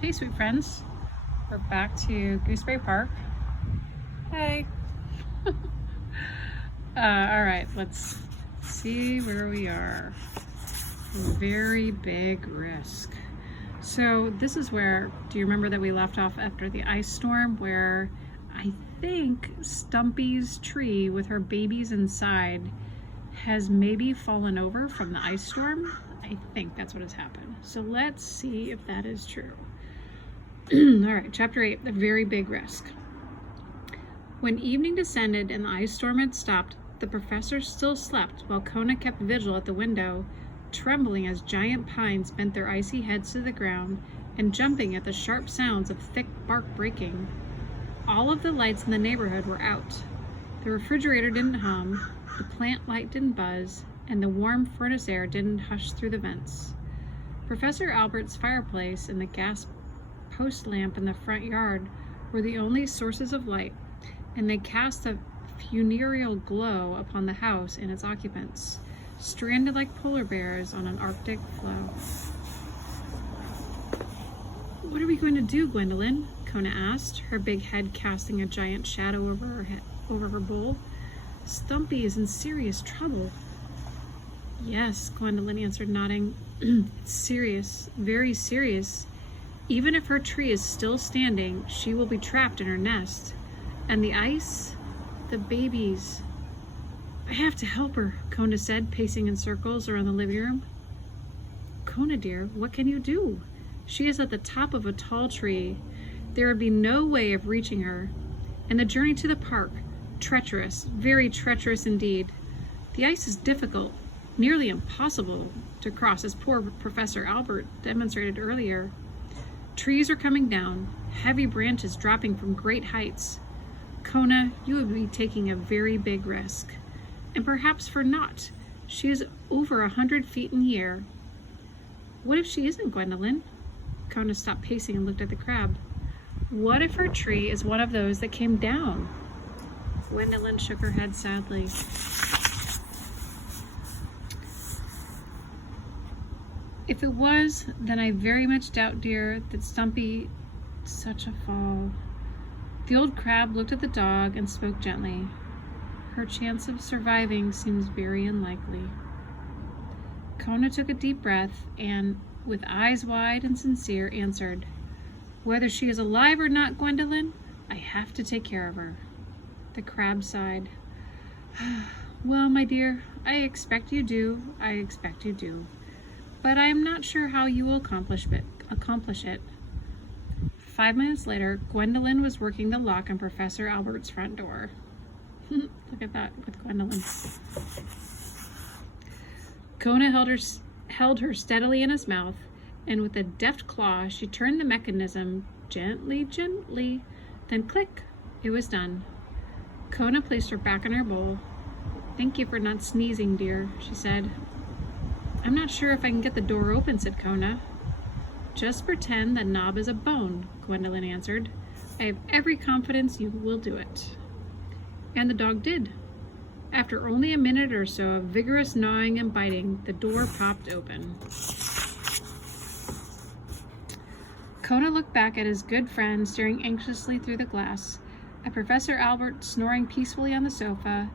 Hey, sweet friends. We're back to Gooseberry Park. Hey. All right, let's see where we are. Very big risk. So this is where, do you remember that we left off after the ice storm where I think Stumpy's tree with her babies inside has maybe fallen over from the ice storm? I think that's what has happened. So let's see if that is true. All right, chapter 8, the very big risk. When evening descended and the ice storm had stopped, the professor still slept while Kona kept vigil at the window, trembling as giant pines bent their icy heads to the ground and jumping at the sharp sounds of thick bark breaking. All of the lights in the neighborhood were out. The refrigerator didn't hum, the plant light didn't buzz, and the warm furnace air didn't hush through the vents. Professor Albert's fireplace and the gas post lamp in the front yard were the only sources of light, and they cast a funereal glow upon the house and its occupants, stranded like polar bears on an Arctic floe. "What are we going to do, Gwendolyn?" Kona asked, her big head casting a giant shadow over her bowl. "Stumpy is in serious trouble." "Yes," Gwendolyn answered, nodding. "It's serious, very serious. Even if her tree is still standing, she will be trapped in her nest. And the ice? The babies." "I have to help her," Kona said, pacing in circles around the living room. "Kona, dear, what can you do? She is at the top of a tall tree. There would be no way of reaching her. And the journey to the park, treacherous, very treacherous indeed. The ice is difficult, nearly impossible to cross, as poor Professor Albert demonstrated earlier. Trees are coming down, heavy branches dropping from great heights. Kona, you would be taking a very big risk. And perhaps for naught. She is over 100 feet in the air." "What if she isn't, Gwendolyn?" Kona stopped pacing and looked at the crab. "What if her tree is one of those that came down?" Gwendolyn shook her head sadly. "If it was, then I very much doubt, dear, that Stumpy... such a fall." The old crab looked at the dog and spoke gently. "Her chance of surviving seems very unlikely." Kona took a deep breath and, with eyes wide and sincere, answered, "Whether she is alive or not, Gwendolyn, I have to take care of her." The crab sighed. "Well, my dear, I expect you do. But I am not sure how you will accomplish it." 5 minutes later, Gwendolyn was working the lock on Professor Albert's front door. Look at that with Gwendolyn. Kona held her steadily in his mouth, and with a deft claw, she turned the mechanism gently, then click, it was done. Kona placed her back in her bowl. "Thank you for not sneezing, dear," she said. "I'm not sure if I can get the door open," said Kona. "Just pretend the knob is a bone," Gwendolyn answered. "I have every confidence you will do it." And the dog did. After only a minute or so of vigorous gnawing and biting, the door popped open. Kona looked back at his good friend staring anxiously through the glass, at Professor Albert snoring peacefully on the sofa,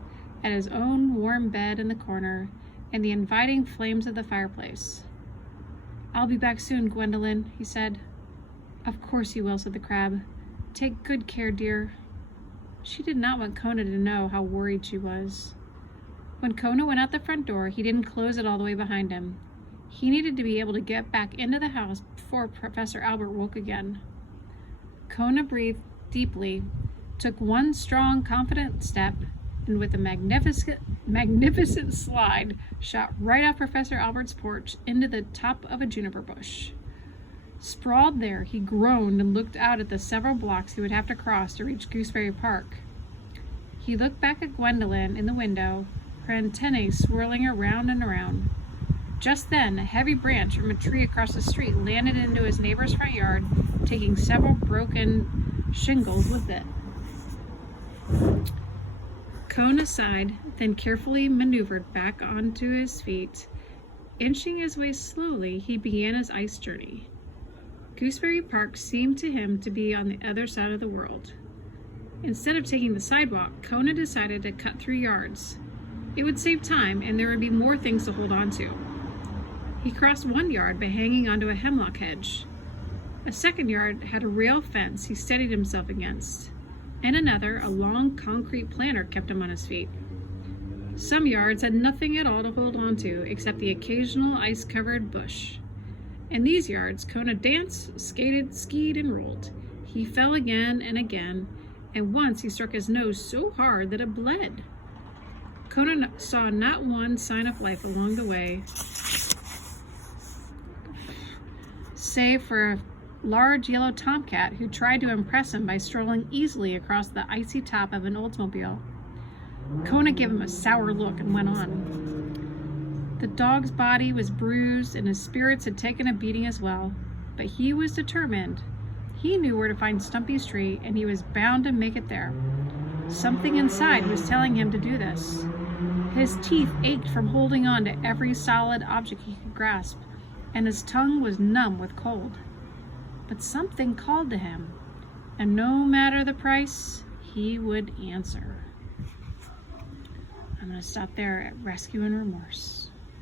at his own warm bed in the corner, and the inviting flames of the fireplace. "I'll be back soon, Gwendolyn," he said. "Of course you will," said the crab. "Take good care, dear." She did not want Kona to know how worried she was. When Kona went out the front door, he didn't close it all the way behind him. He needed to be able to get back into the house before Professor Albert woke again. Kona breathed deeply, took one strong, confident step, and with a magnificent slide, shot right off Professor Albert's porch into the top of a juniper bush. Sprawled there, he groaned and looked out at the several blocks he would have to cross to reach Gooseberry Park. He looked back at Gwendolyn in the window, her antennae swirling around and around. Just then, a heavy branch from a tree across the street landed into his neighbor's front yard, taking several broken shingles with it. Kona sighed, then carefully maneuvered back onto his feet. Inching his way slowly, he began his ice journey. Gooseberry Park seemed to him to be on the other side of the world. Instead of taking the sidewalk, Kona decided to cut through yards. It would save time, and there would be more things to hold on to. He crossed one yard by hanging onto a hemlock hedge. A second yard had a rail fence he steadied himself against, and another, a long concrete planter, kept him on his feet. Some yards had nothing at all to hold on to except the occasional ice-covered bush. In these yards, Kona danced, skated, skied, and rolled. He fell again and again, and once he struck his nose so hard that it bled. Kona saw not one sign of life along the way, save for a large yellow tomcat who tried to impress him by strolling easily across the icy top of an Oldsmobile. Kona gave him a sour look and went on. The dog's body was bruised and his spirits had taken a beating as well, but he was determined. He knew where to find Stumpy's tree, and he was bound to make it there. Something inside was telling him to do this. His teeth ached from holding on to every solid object he could grasp, and his tongue was numb with cold. But something called to him, and no matter the price, he would answer. I'm going to stop there at Rescue and Remorse.